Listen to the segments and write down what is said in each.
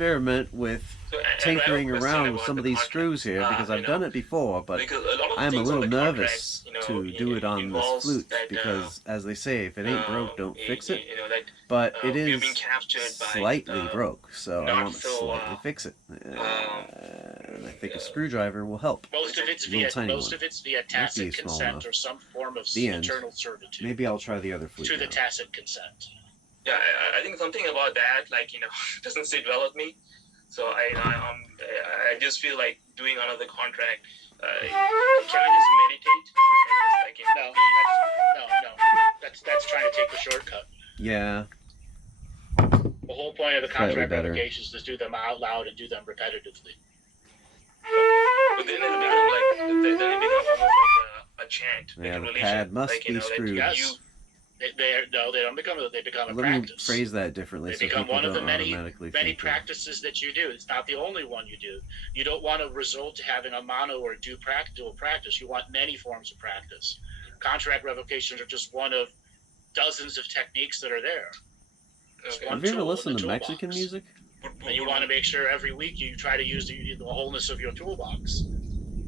experiment with And I have a tinkering question around with about some the of these contract. screws here because I've You know, done it before, but because a lot of I'm a things on little the contracts, nervous to do it on this involves flute that because, as they say, if it ain't broke, don't fix it. that But it we are being is captured by slightly broke, so I not want to so slightly fix it. um, And I think a screwdriver will help. Most of it's A little via tiny one. Might be tacit small consent enough. or some form of The end. eternal servitude. Maybe I'll try the other flute To the now. tacit consent. Yeah, I think something about that, doesn't sit well with me. So I just feel like doing another contract. Can I just meditate and just No. That's trying to take the shortcut. Yeah. The whole point of the contract revocations is to do them out loud and do them repetitively. But then it becomes almost like a chant. Yeah, like the a religion. pad must be screwed. Yes. They become a Let practice. me phrase that differently They so become people one of don't the automatically many think practices that you do. It's not the only one you do. You don't want to resort to having a mono or dual practice. You want many forms of practice. Contract revocations are just one of dozens of techniques that are there. Okay. Have you ever listened to Mexican music? And you want to make sure every week you try to use the wholeness of your toolbox.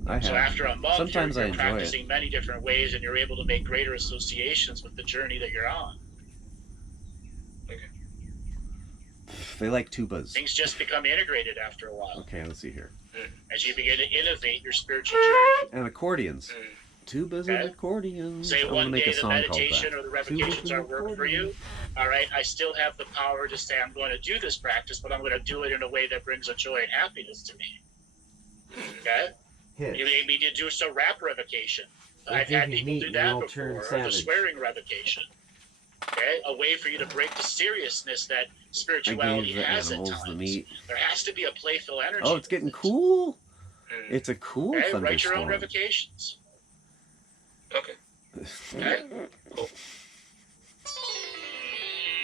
I have. So after a month, Sometimes you're I enjoy practicing many different ways, and you're able to make greater associations with the journey that you're on. Okay. They like tubas. Things just become integrated after a while. Okay, let's see here. As you begin to innovate your spiritual journey. And accordions. Tubas and accordions. Say I one make day a the song meditation or the revocations are work for you. All right, I still have the power to say I'm going to do this practice, but I'm going to do it in a way that brings a joy and happiness to me. Okay? Hits. You may need to do some rap revocation. I've had people do that before, or the swearing revocation. Okay? A way for you to break the seriousness that spirituality has at times. There has to be a playful energy. Oh, it's getting cool. It's a cool thunderstorm. Write your own revocations. Okay. Okay? Cool.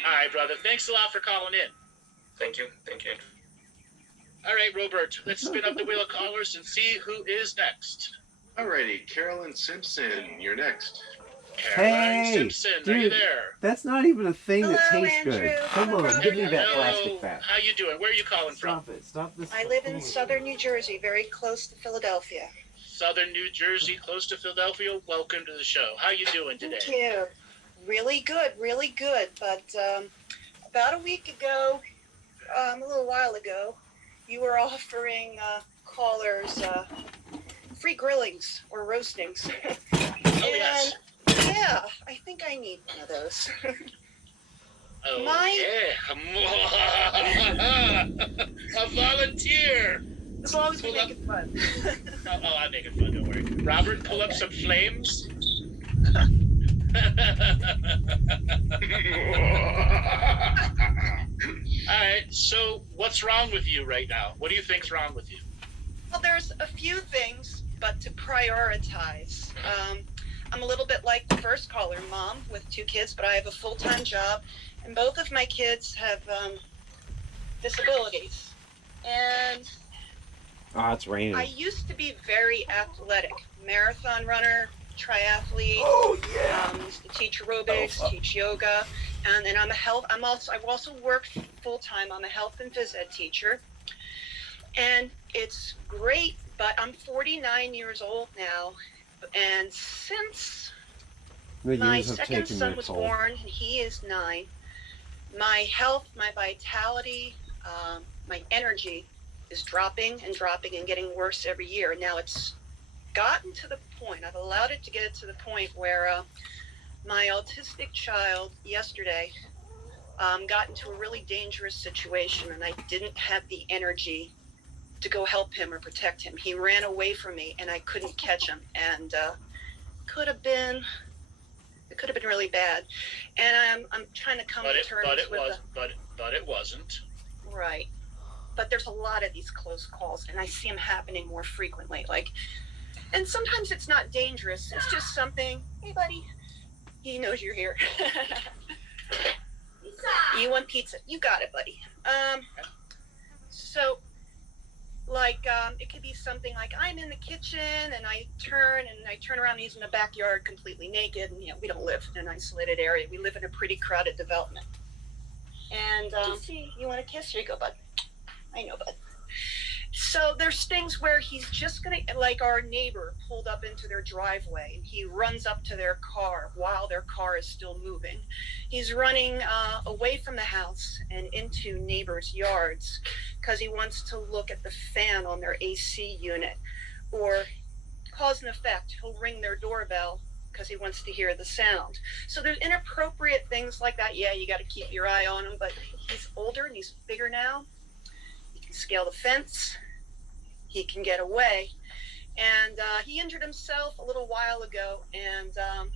All right, brother. Thanks a lot for calling in. Thank you. All right, Robert. Let's spin up the wheel of callers and see who is next. Alrighty, Carolyn Simpson, you're next. Caroline Simpson, dude, are you there? That's not even a thing that tastes Andrew. good. Come on, give me that plastic bag. How you doing? Where are you calling from? Stop it. Stop this. I live in southern New Jersey, very close to Philadelphia. Southern New Jersey, close to Philadelphia. Welcome to the show. How you doing today? Thank you. Really good. But about a week ago, a little while ago, you were offering callers free grillings or roastings. Oh, yes. Yeah, I think I need one of those. A volunteer. As long as we make it fun. I'm making fun, don't worry. Robert, pull up some flames. Alright, so what's wrong with you right now? What do you think's wrong with you? Well, there's a few things, but to prioritize. I'm a little bit like the first caller, mom with 2 kids, but I have a full-time job, and both of my kids have disabilities. And it's raining. I used to be very athletic, marathon runner, triathlete. Oh yeah. Used to teach aerobics, teach yoga, and then I've also worked full-time. I'm a health and phys ed teacher, and it's great. But I'm 49 years old now. And since my second son was born, and he is 9, my health, my vitality, my energy is dropping and getting worse every year. And now it's gotten to the point, I've allowed it to get to the point where my autistic child yesterday got into a really dangerous situation, and I didn't have the energy to go help him or protect him. He ran away from me, and I couldn't catch him, and it could have been really bad. And I'm trying to come to terms with But it wasn't. Right. But there's a lot of these close calls, and I see them happening more frequently. And sometimes it's not dangerous. It's just something. Hey, buddy. He knows you're here. Pizza. You want pizza? You got it, buddy. So. It could be something like I'm in the kitchen and I turn around and he's in the backyard completely naked, and we don't live in an isolated area. We live in a pretty crowded development. And you want a kiss? Here you go, bud. I know, but so there's things where he's just gonna, like our neighbor pulled up into their driveway and he runs up to their car while their car is still moving. He's running away from the house and into neighbors' yards because he wants to look at the fan on their AC unit, or cause and effect, he'll ring their doorbell because he wants to hear the sound. So there's inappropriate things like that. Yeah, you got to keep your eye on him, but he's older and he's bigger now. He can scale the fence. He can get away. And he injured himself a little while ago, and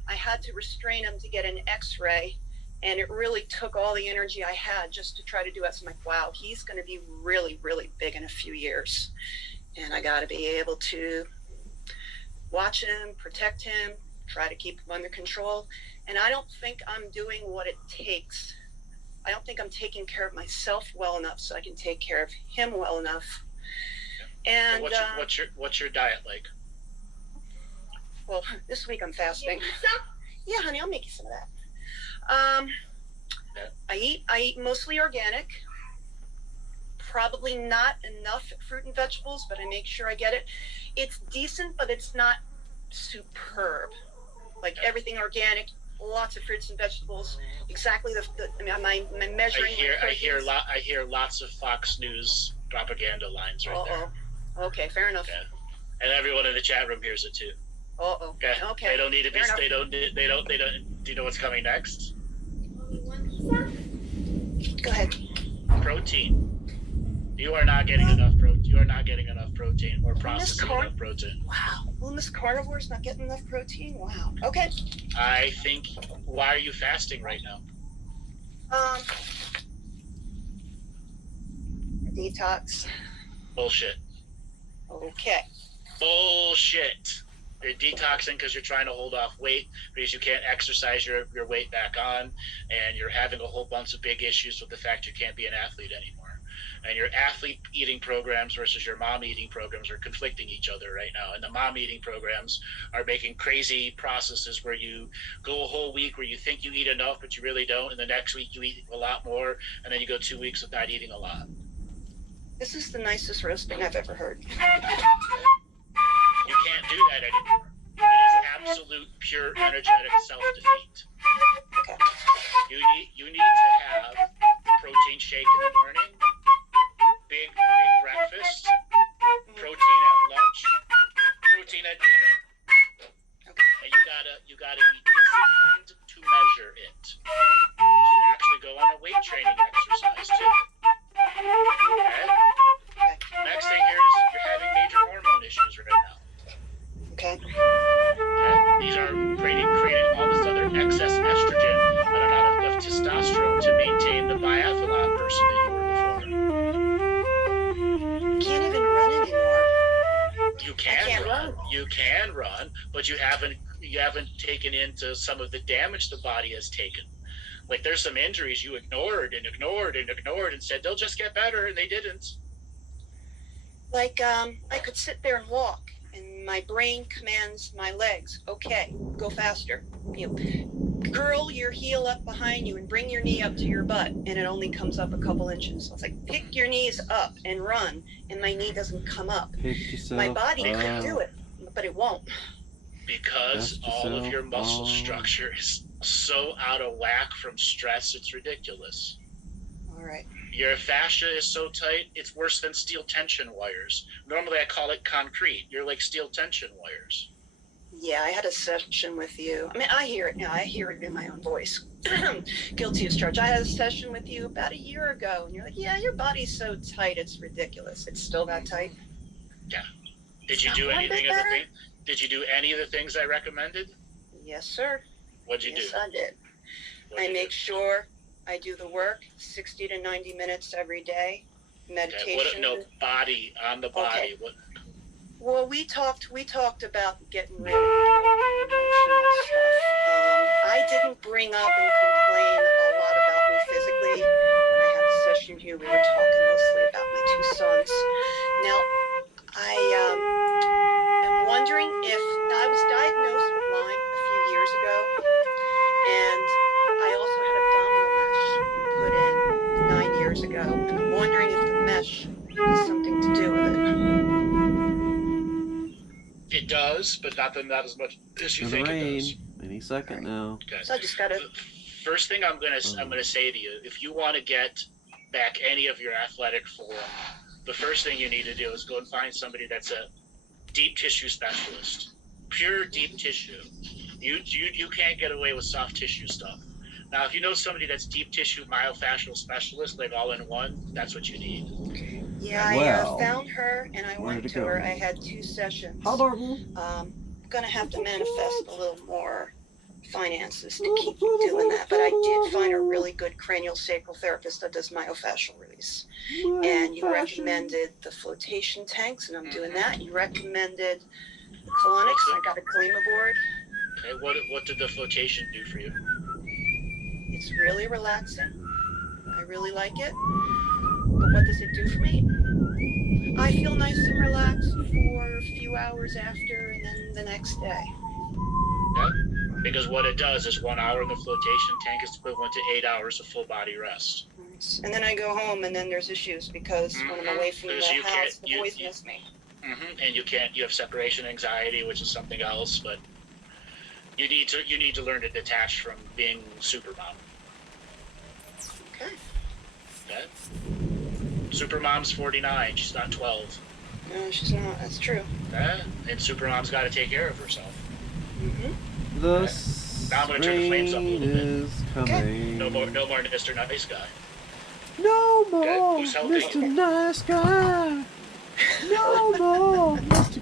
I had to restrain him to get an x-ray, and it really took all the energy I had just to try to do it. So I'm like, wow, he's going to be really, really big in a few years. And I got to be able to watch him, protect him, try to keep him under control. And I don't think I'm doing what it takes. I don't think I'm taking care of myself well enough so I can take care of him well enough. And what's your diet like? Well, this week I'm fasting. Yeah, honey, I'll make you some of that. I eat mostly organic. Probably not enough fruit and vegetables, but I make sure I get it. It's decent, but it's not superb. Like everything organic, lots of fruits and vegetables. Exactly my measuring. I hear lots of Fox News propaganda lines right there. Okay, fair enough. Okay. And everyone in the chat room hears it too. Okay. Okay. They don't need to be. They don't. Do you know what's coming next? Go ahead. Protein. You are not getting enough protein. You are not getting enough protein or processing enough protein. Wow. Wellness carnivore's not getting enough protein? Wow. Okay. I think. Why are you fasting right now? Detox. Bullshit. Okay. Bullshit. You're detoxing because you're trying to hold off weight because you can't exercise your weight back on, and you're having a whole bunch of big issues with the fact you can't be an athlete anymore. And your athlete eating programs versus your mom eating programs are conflicting each other right now. And the mom eating programs are making crazy processes where you go a whole week where you think you eat enough, but you really don't. And the next week you eat a lot more. And then you go 2 weeks with not eating a lot. This is the nicest roasting I've ever heard. You can't do that anymore. It is absolute pure energetic self-defeat. Okay. You need to have protein shake in the morning, big breakfast, protein at lunch, protein at dinner. Okay. And you gotta be disciplined to measure it. You should actually go on a weight training exercise too. Okay? Next thing here is you're having major hormone issues right now. Okay. These are creating all this other excess estrogen and not enough testosterone to maintain the biathlon person that you were before. Can't even run anymore. You can run. You can run, but you haven't taken into some of the damage the body has taken. Like there's some injuries you ignored and said they'll just get better, and they didn't. Like I could sit there and walk, and my brain commands my legs. Okay, go faster. Curl your heel up behind you and bring your knee up to your butt, and it only comes up a couple inches. So it's like pick your knees up and run, and my knee doesn't come up. My body could do it, but it won't. Because all of your muscle structure is so out of whack from stress, it's ridiculous. All right. Your fascia is so tight, it's worse than steel tension wires. Normally I call it concrete. You're like steel tension wires. Yeah, I had a session with you. I mean, I hear it now. I hear it in my own voice. Guilty as charged. I had a session with you about a year ago, and you're like, yeah, your body's so tight, it's ridiculous. It's still that tight? Yeah. Did you do anything of the thing? Did you do any of the things I recommended? Yes, sir. What'd you do? Yes, I did. I make sure I do the work, 60 to 90 minutes every day. Meditation. Okay. Body, on the body. Okay. What? Well, we talked about getting rid of emotional stuff. I didn't bring up and complain a lot about me physically. When I had a session here, we were talking mostly about my two sons. Now, I am wondering if I was diagnosed with Lyme a few years ago, and I also had abdominal mesh put in 9 years ago, and I'm wondering if the mesh does, but not as much as you think it does. Any second now. Okay. So I just gotta. First thing I'm gonna say to you, if you want to get back any of your athletic form, the first thing you need to do is go and find somebody that's a deep tissue specialist, pure deep tissue. You can't get away with soft tissue stuff. Now, if you know somebody that's deep tissue myofascial specialist, like all in one, that's what you need. Yeah, I found her and I went to her. I had 2 sessions. How about Gonna have to manifest a little more finances to keep doing that. But I did find a really good cranial sacral therapist that does myofascial release. And you recommended the flotation tanks, and I'm doing that. You recommended the colonics, and I got a Kalima board. Okay, what did the flotation do for you? It's really relaxing. I really like it. But what does it do for me? I feel nice and relaxed for a few hours after, and then the next day. Yeah, because what it does is 1 hour in the flotation tank is equivalent to 8 hours of full body rest. And then I go home, and then there's issues because when I'm away from the house, the boys miss me. And you have separation anxiety, which is something else. But you need to learn to detach from being supermom. Okay. Okay. Supermom's 49. She's not 12. No, she's not. That's true. And supermom's got to take care of herself. The Now I'm going to turn the flames up a little bit. is coming. No more Mr. Nice Guy. No more Okay, who's helping? Mr. Nice Guy. No more Mr.